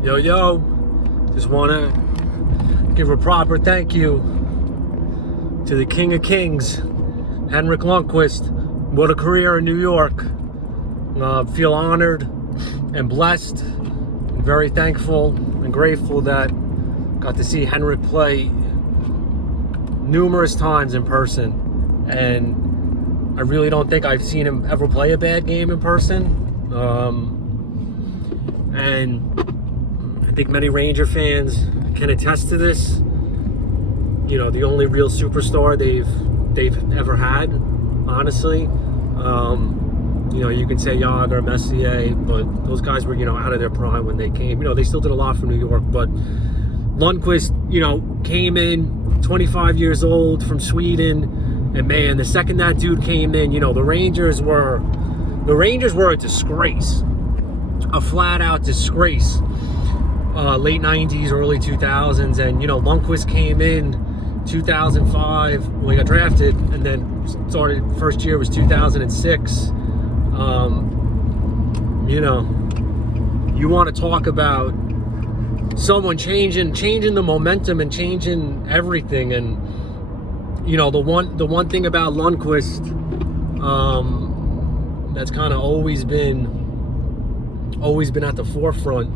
Yo, just want to give a proper thank you to the King of Kings, Henrik. What a career in New York. Feel honored and blessed, and very thankful and grateful that got to see Henrik play numerous times in person, and I really don't think I've seen him ever play a bad game in person. And I think many Ranger fans can attest to this. You know, the only real superstar they've ever had, honestly. You know, you can say Yager, Messier, but those guys were, out of their prime when they came. They still did a lot for New York, but Lundqvist, came in 25 years old from Sweden, and man, the second that dude came in, the Rangers were a disgrace, a flat-out disgrace. Late 90s, early 2000s, and Lundqvist came in 2005 when he got drafted, and then started. First year was 2006. You want to talk about someone changing the momentum and changing everything, and the one thing about Lundqvist that's kind of always been at the forefront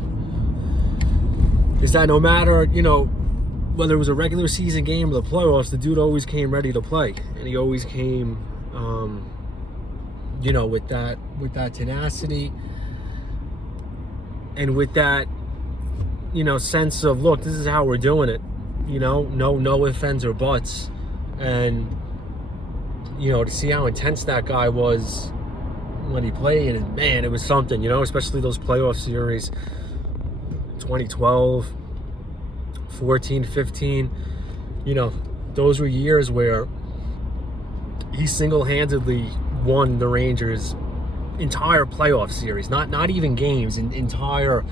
is that no matter whether it was a regular season game or the playoffs, the dude always came ready to play, and he always came with that tenacity and with that sense of, look, this is how we're doing it, no ifs, ands, or buts. And to see how intense that guy was when he played, and man, it was something, especially those playoff series, 2012, 14, 15, those were years where he single-handedly won the Rangers' entire playoff series, not even games, entire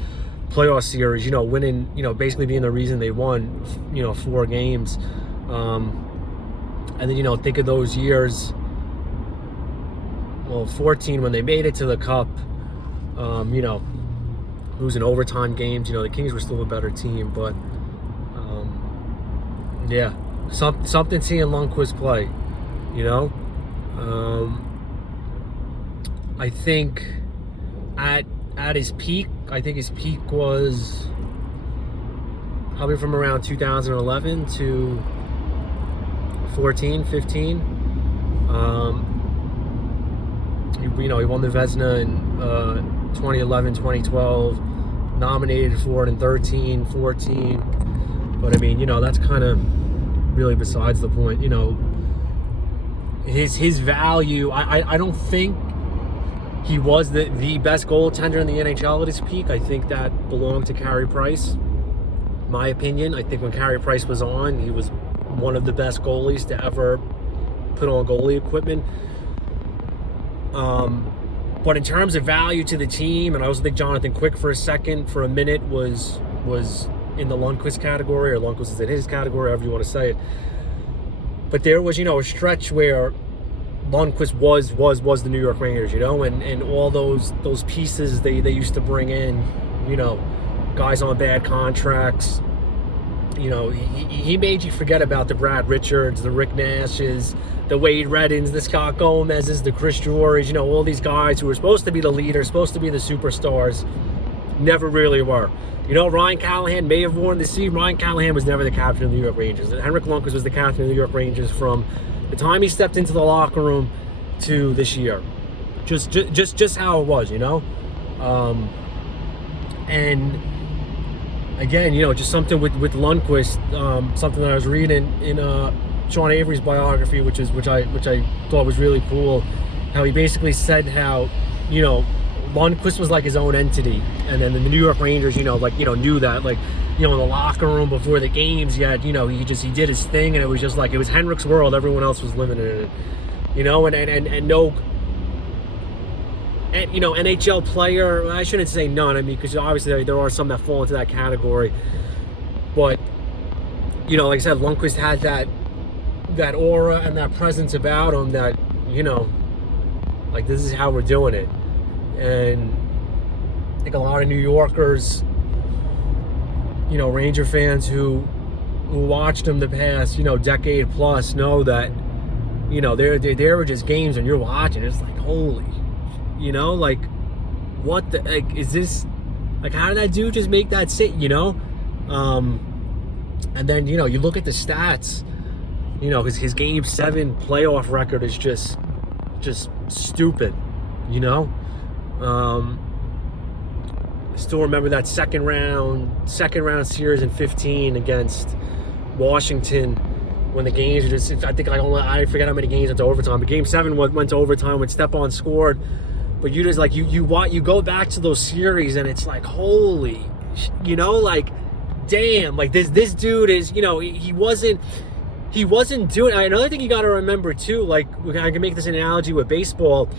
playoff series, winning, basically being the reason they won, 4 games. And then, think of those years, 14 when they made it to the Cup, losing overtime games. The Kings were still a better team, but something seeing Lundqvist play, I think at his peak, his peak was probably from around 2011 to 14, 15. He won the Vezina in 2011, 2012, nominated for it in 13, 14. But that's kind of really besides the point. His value, I don't think he was the best goaltender in the NHL at his peak. I think that belonged to Carey Price, my opinion. I think when Carey Price was on, he was one of the best goalies to ever put on goalie equipment. But in terms of value to the team, and I also think Jonathan Quick for a minute was in the Lundqvist category, or Lundqvist is in his category, however you want to say it. But there was, a stretch where Lundqvist was the New York Rangers, and all those pieces they used to bring in, guys on bad contracts. He made you forget about the Brad Richards, the Rick Nashes, the Wade Reddins, the Scott Gomez's, the Chris Drury's, all these guys who were supposed to be the leaders, supposed to be the superstars, never really were. Ryan Callahan may have worn the C. Ryan Callahan was never the captain of the New York Rangers. Henrik Lundqvist was the captain of the New York Rangers from the time he stepped into the locker room to this year. Just how it was, And again, just something with Lundqvist, something that I was reading in Sean Avery's biography, which I thought was really cool. How he basically said how, Lundqvist was like his own entity, and then the New York Rangers, knew that, in the locker room before the games, he did his thing, and it was just like, it was Henrik's world. Everyone else was living in it, and no, and NHL player, I shouldn't say none, because obviously there are some that fall into that category, but like I said, Lundqvist had that aura and that presence about him that, this is how we're doing it. And I think a lot of New Yorkers Ranger fans who watched them the past, decade plus know that, there were just games when you're watching, it's like, holy, like, what the, like, is this, like, how did that dude just make that sit, and then, you look at the stats, his game 7 playoff record is just stupid, still remember that second round series in 15 against Washington when the games were just, I think, I forget how many games went to overtime, but game 7 went to overtime when Stepan scored. But you just, like, you go back to those series and it's like, holy, like, damn, like, this dude is, he wasn't doing. Another thing you got to remember too, like, I can make this analogy with baseball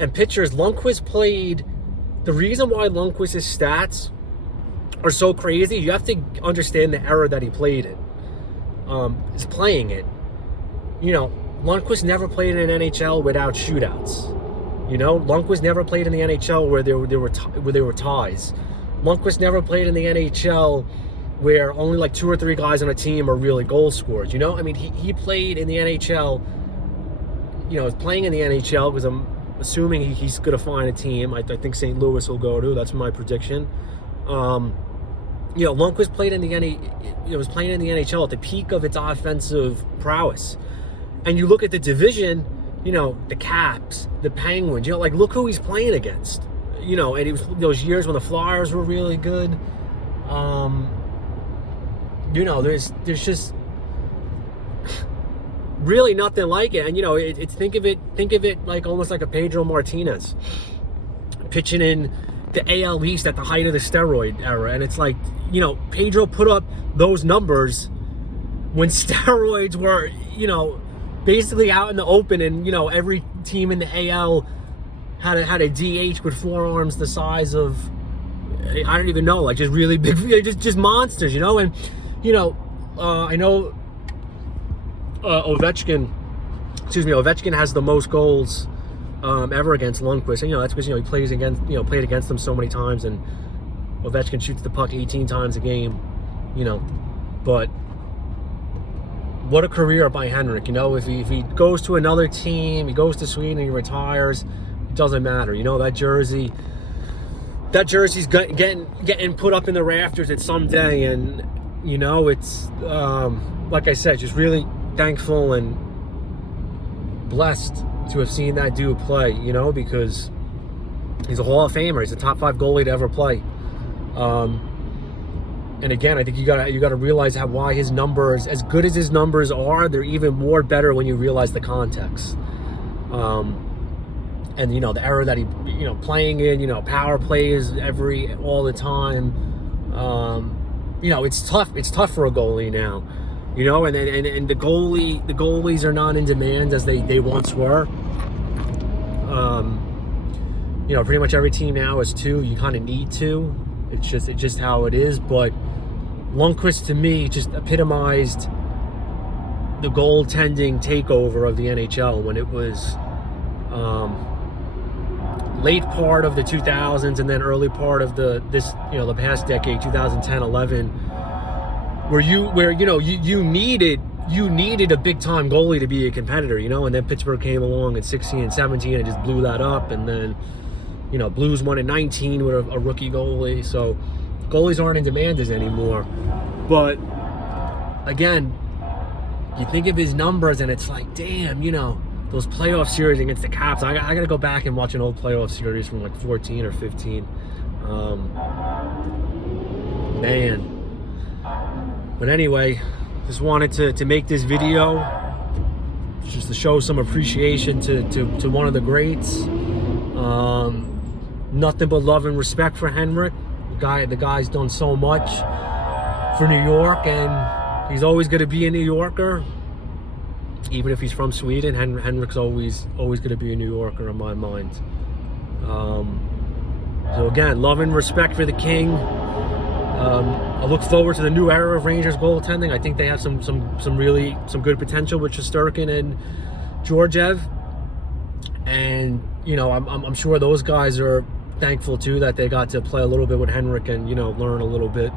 and pitchers. Lundqvist played. The reason why Lundqvist's stats are so crazy, you have to understand the era that he played in. Is playing it. Lundqvist never played in an NHL without shootouts. Lundqvist never played in the NHL where there were ties. Lundqvist never played in the NHL where only like 2 or 3 guys on a team are really goal scorers. He played in the NHL. Playing in the NHL because I'm assuming he's going to find a team. I think St. Louis will go to. That's my prediction. Lundqvist played in was playing in the NHL at the peak of its offensive prowess. And you look at the division, the Caps, the Penguins, like, look who he's playing against. And it was those years when the Flyers were really good. There's just really nothing like it. And it's think of it like almost like a Pedro Martinez pitching in the AL East at the height of the steroid era. And it's like, Pedro put up those numbers when steroids were, basically out in the open, and every team in the AL had a DH with forearms the size of, I don't even know, like, just really big, just monsters, and I know Ovechkin has the most goals ever against Lundqvist, and that's because he played against them so many times, and Ovechkin shoots the puck 18 times a game, but what a career by Henrik. If he goes to another team, he goes to Sweden, he retires, it doesn't matter. That jersey's getting put up in the rafters at some day, and it's like I said, just really thankful and blessed to have seen that dude play. Because he's a Hall of Famer. He's a top 5 goalie to ever play. And again, I think you gotta realize why his numbers, as good as his numbers are, they're even more better when you realize the context. And the era that he playing in, power plays all the time. It's tough for a goalie now. And the goalies are not in demand as they once were. Pretty much every team now is 2. You kind of need 2. It's just how it is. But Lundqvist, to me, just epitomized the goaltending takeover of the NHL when it was late part of the 2000s and then early part of the past decade, 2010-11, where you needed a big time goalie to be a competitor, and then Pittsburgh came along at 16 and 17 and just blew that up, and then Blues won at 19 with a rookie goalie. So goalies aren't in demand as anymore. But again, you think of his numbers and it's like, damn, those playoff series against the Caps. I gotta go back and watch an old playoff series from like 14 or 15. Man. But anyway, just wanted to make this video just to show some appreciation to one of the greats. Nothing but love and respect for Henrik. The guy's done so much for New York, and he's always going to be a New Yorker. Even if he's from Sweden, Henrik's always going to be a New Yorker in my mind. So again, love and respect for the King. I look forward to the new era of Rangers goaltending. I think they have some good potential with Shesterkin and Georgiev, and I'm sure those guys are thankful too that they got to play a little bit with Henrik and learn a little bit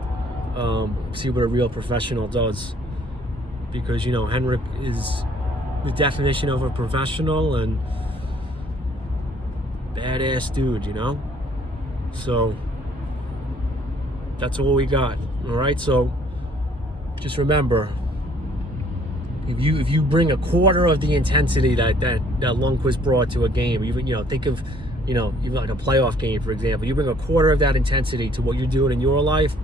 see what a real professional does. Because, you know, Henrik is the definition of a professional and badass dude, you know? So that's all we got. All right, so just remember, if you bring a quarter of the intensity that Lundqvist brought to a game, even, you know, think of, you know, even like a playoff game, for example, you bring a quarter of that intensity to what you're doing in your life,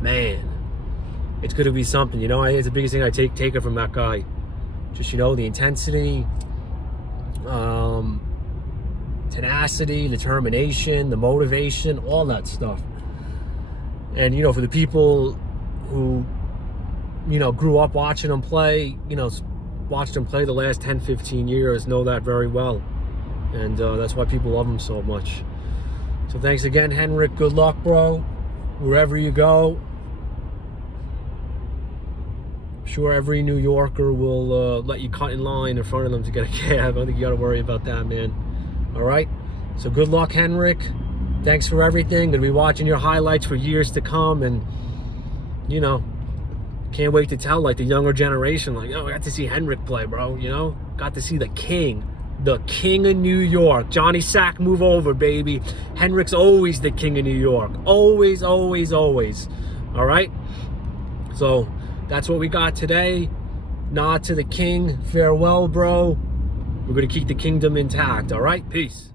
man, it's going to be something. You know, it's the biggest thing I take it from that guy. Just, you know, the intensity, tenacity, determination, the motivation, all that stuff. And, you know, for the people who, you know, grew up watching him play, you know, watched him play the last 10, 15 years, know that very well. And that's why people love him so much. So thanks again, Henrik. Good luck, bro. Wherever you go. I'm sure every New Yorker will let you cut in line in front of them to get a cab. I don't think you got to worry about that, man. All right? So good luck, Henrik. Thanks for everything. Gonna be watching your highlights for years to come. And, you know, can't wait to tell, like, the younger generation, like, oh, I got to see Henrik play, bro, you know? Got to see the king of New York. Johnny Sack, move over, baby. Henrik's always the king of New York. Always, always, always. All right? So that's what we got today. Nod to the king. Farewell, bro. We're going to keep the kingdom intact. All right? Peace.